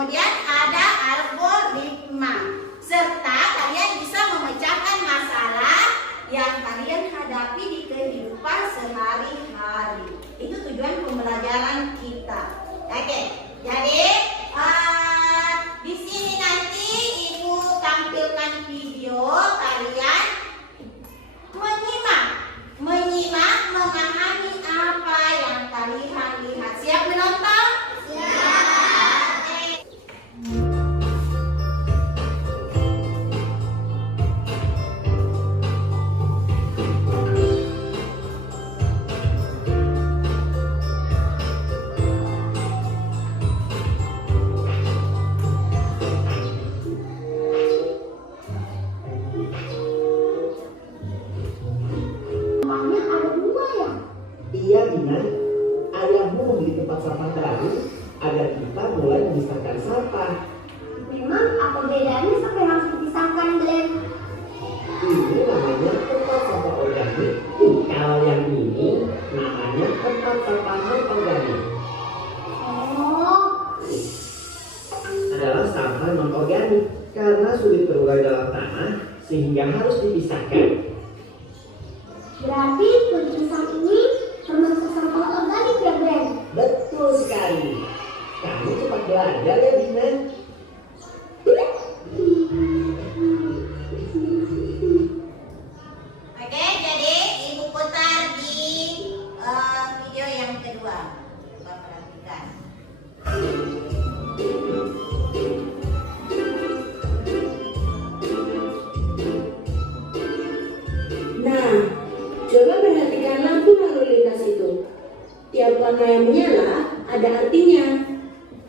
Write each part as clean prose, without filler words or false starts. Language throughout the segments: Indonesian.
kemudian ada algoritma, serta kalian bisa memecahkan masalah yang kalian hadapi di kehidupan sehari-hari. Itu tujuan pembelajaran kita. Oke, jadi di sini nanti Ibu tampilkan video, kalian menyimak, memahami apa yang kalian lihat. Siap menonton? Siap. Iya, Dina. Ayahmu membeli tempat sampah baru agar kita mulai memisahkan sampah. Memang apa bedanya sampai harus dipisahkan, Glenn? Ini namanya tempat sampah organik. Kalau yang ini namanya tempat sampah non-organik. Oh, Adalah sampah non-organik karena sulit terurai dalam tanah sehingga harus dipisahkan. berarti tulisan ini termasuk sampah organik ya, Glenn? Betul sekali. Kamu cepat belajar ya, Dina. Oke, jadi Ibu putar di video yang kedua. Coba perhatikan. Nah, coba perhatikan lampu lalu lintas itu. Tiap warna yang menyala ada artinya.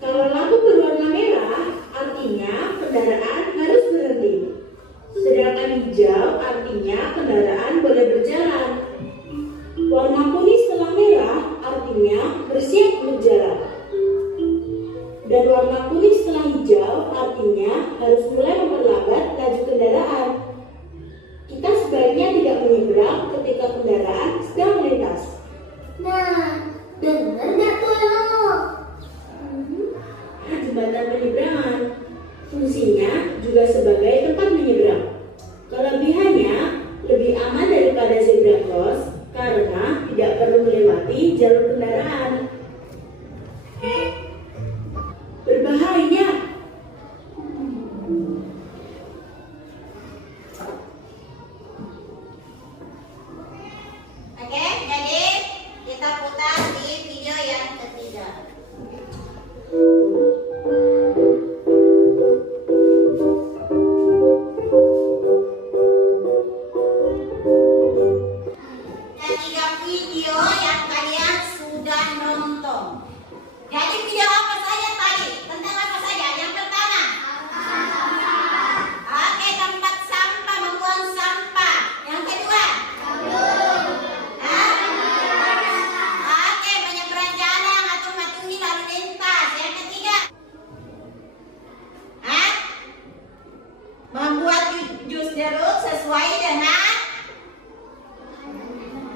Kalau lampu berwarna merah, artinya kendaraan harus berhenti. Sedangkan hijau artinya kendaraan boleh berjalan. Warna kuning setelah merah artinya bersiap berjalan. Dan warna kuning setelah hijau artinya harus mulai memperlambat laju kendaraan. Kita sebaiknya tidak menyeberang ketika kendaraan sedang melintas. Nah, bener nggak tuh lo? Jembatan penyeberangan fungsinya juga sebagai tempat menyeberang. Kelebihannya lebih aman daripada zebra cross karena tidak perlu melewati jalur kendaraan. Berbahaya. Oke, jadi kita putar di video yang ketiga. Ketiga video yang kalian sudah nonton. Jadi video apa saja tadi? Tentang apa saja? Yang pertama. Oke, tempat sampah, membuang sampah. Yang kedua. Oke, menyeberang jalan atau mematuhi lalu lintas. Yang ketiga. Membuat jus jeruk sesuai dengan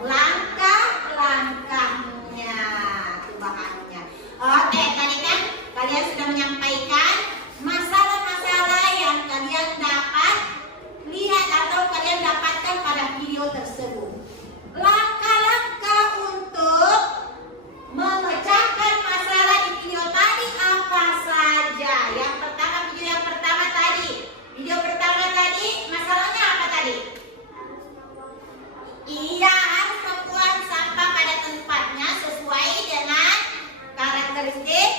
langkah-langkahnya, bahannya. Oke, tadi kan kalian sudah menyampaikan masalah-masalah yang kalian dapat lihat atau kalian dapatkan pada video tersebut. Langkah-langkah untuk memecahkan masalah di video tadi apa saja? Video pertama tadi masalahnya apa tadi? Iya, harus membuang sampah pada tempatnya sesuai dengan karakteristik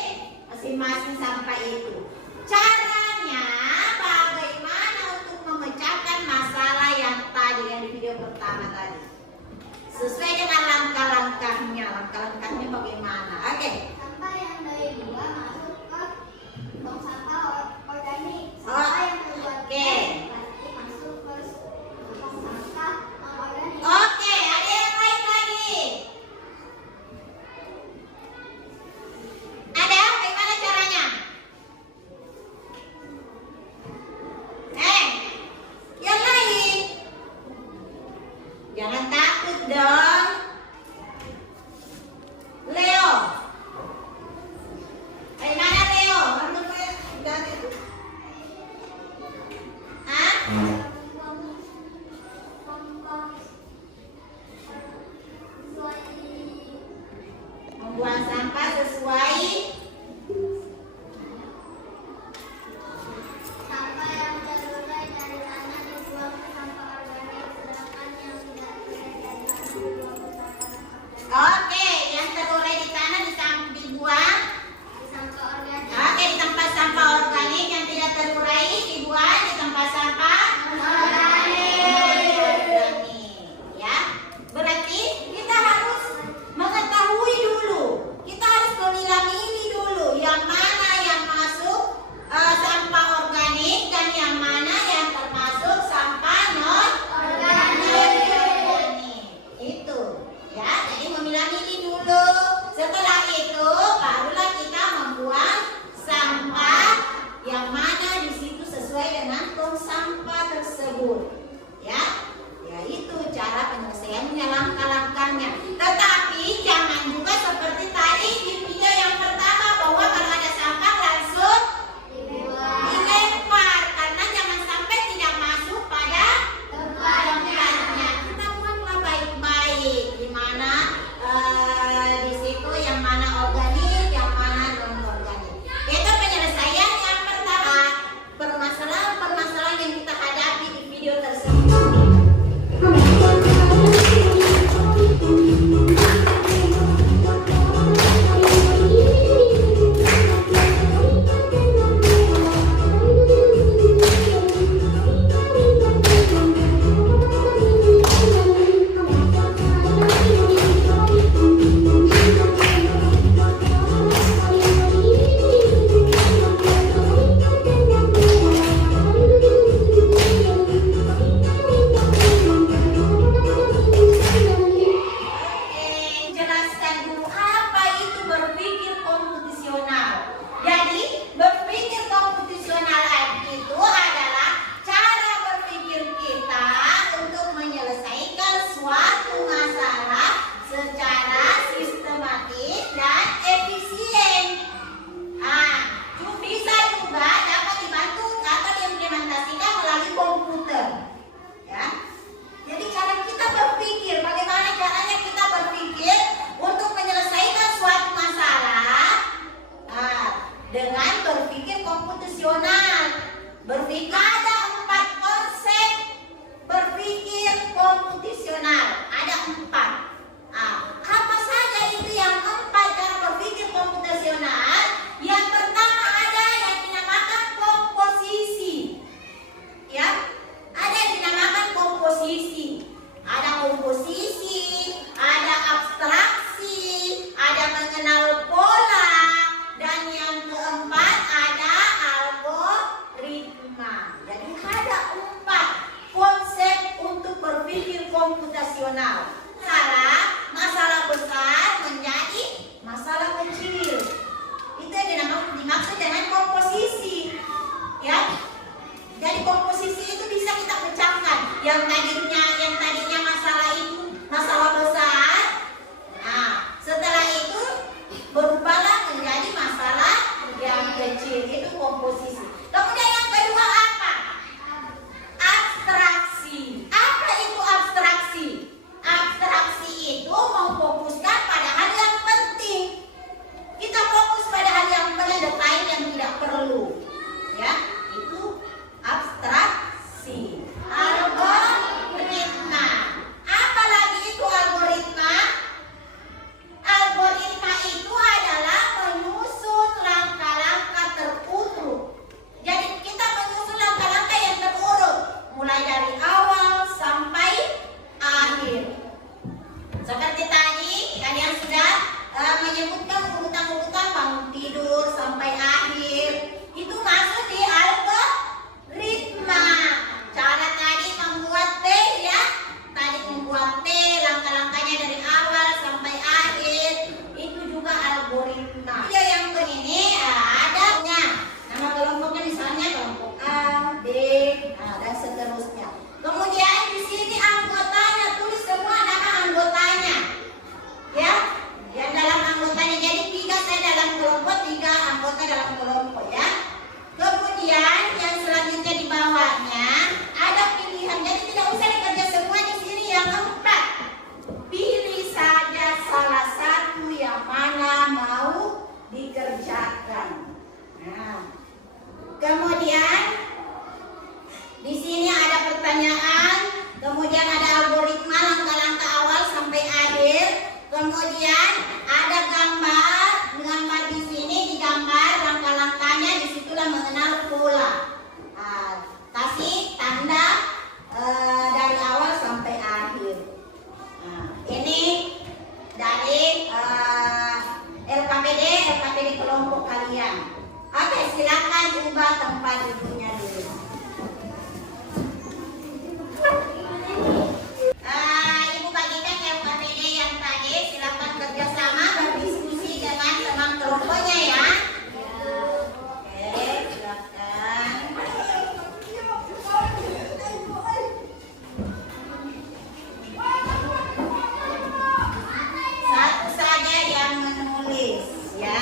masing-masing sampah itu. Caranya bagaimana untuk memecahkan masalah yang tadi, yang di video pertama tadi? Sesuai dengan langkah-langkahnya. Langkah-langkahnya bagaimana? Oke. Sampah yang dari luar masuk ke tong sampah organik. Sampah yang terbuat dari plastik masuk ke tong sampah non-organik. Oke, ada yang lain lagi? Ada? Bagaimana caranya? Yang lain? Jangan takut dong. Leo, dimaksud dengan komposisi. Ya. Jadi komposisi itu bisa kita pecahkan. Yang tadinya masalah itu masalah besar. Nah, setelah itu berubahlah menjadi masalah yang kecil. Itu komposisi. Kemudian yang kedua apa? Abstraksi. Apa itu abstraksi? Abstraksi itu memfokuskan pada hal yang penting. Kita fokus pada hal yang penting, lain yang tidak perlu. Ya, itu abstraksi. Algoritma. Apalagi itu algoritma? Algoritma itu adalah menyusun langkah-langkah terurut. Jadi kita menyusun langkah-langkah yang terurut, mulai dari awal sampai akhir. Seperti tadi kalian sudah menyebutkan urutan-urutan bangun tidur sampai akhir. Itu masuk di algoritma. Cara tadi membuat T ya. Tadi membuat T, langkah-langkahnya dari awal sampai akhir. Itu juga algoritma. Dia yang begini adanya. Nama kelompoknya misalnya kelompok A, B, dan seterusnya. Kemudian di sini anggotanya, tulis semua nama anggotanya. Ya. Yang dalam anggotanya, jadi 3 saya dalam kelompok, 3 anggota dalam kelompok ya. Kemudian yang selanjutnya di bawahnya ada pilihan, jadi tidak usah dikerja semua di sini yang 4. Pilih saja salah satu yang mana mau dikerjakan. Nah, kemudian di sini ada pertanyaan, kemudian ada algoritma langkah-langkah awal sampai akhir. Kemudian ada gambar di sini digambar langkah-langkahnya, disitulah mengenal pola. Kasih tanda dari awal sampai akhir. Ini dari LKPD kelompok kalian. Oke, silakan ubah tempat duduknya dulu. Ibu bagikan LKPD yang tadi, silakan kerjasama berdiskusi dengan teman kelompoknya ya. Oke, silakan. Satu saja yang menulis ya.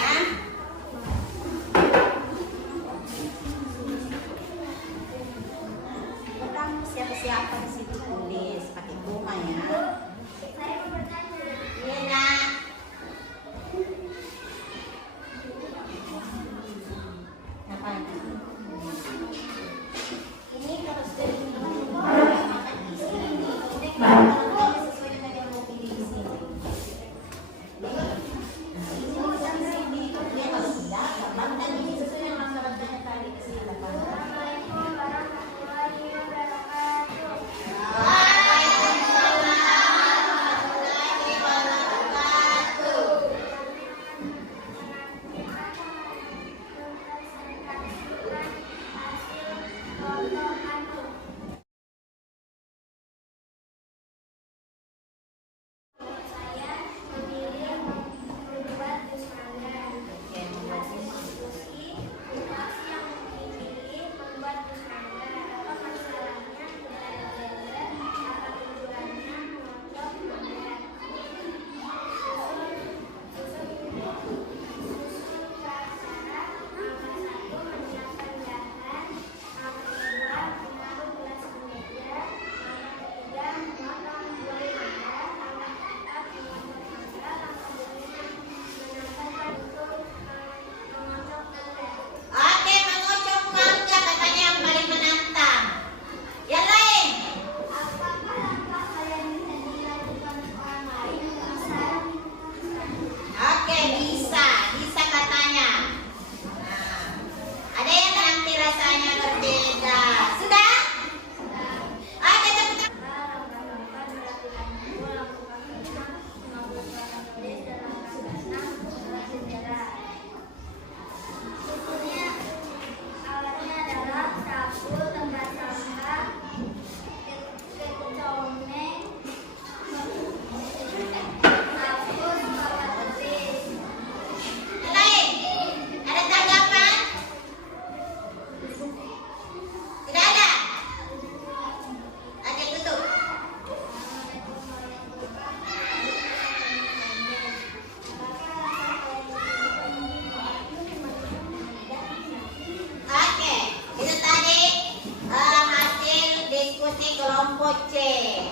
kelompok C.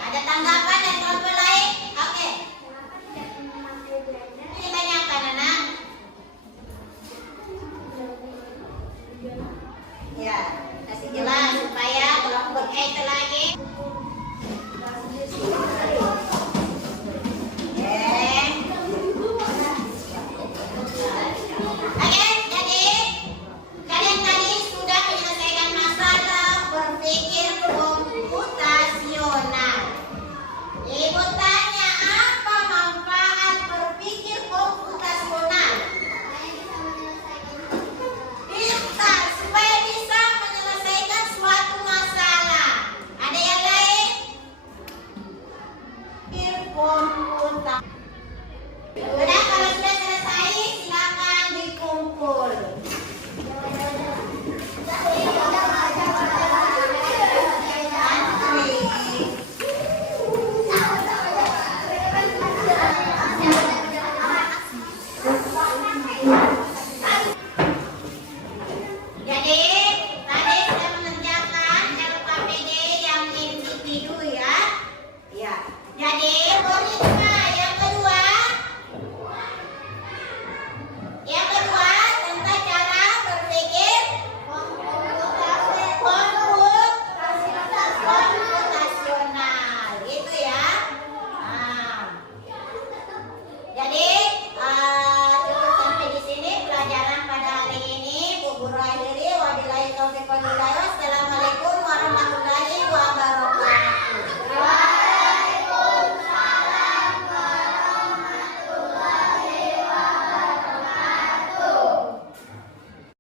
Ada tanggapan?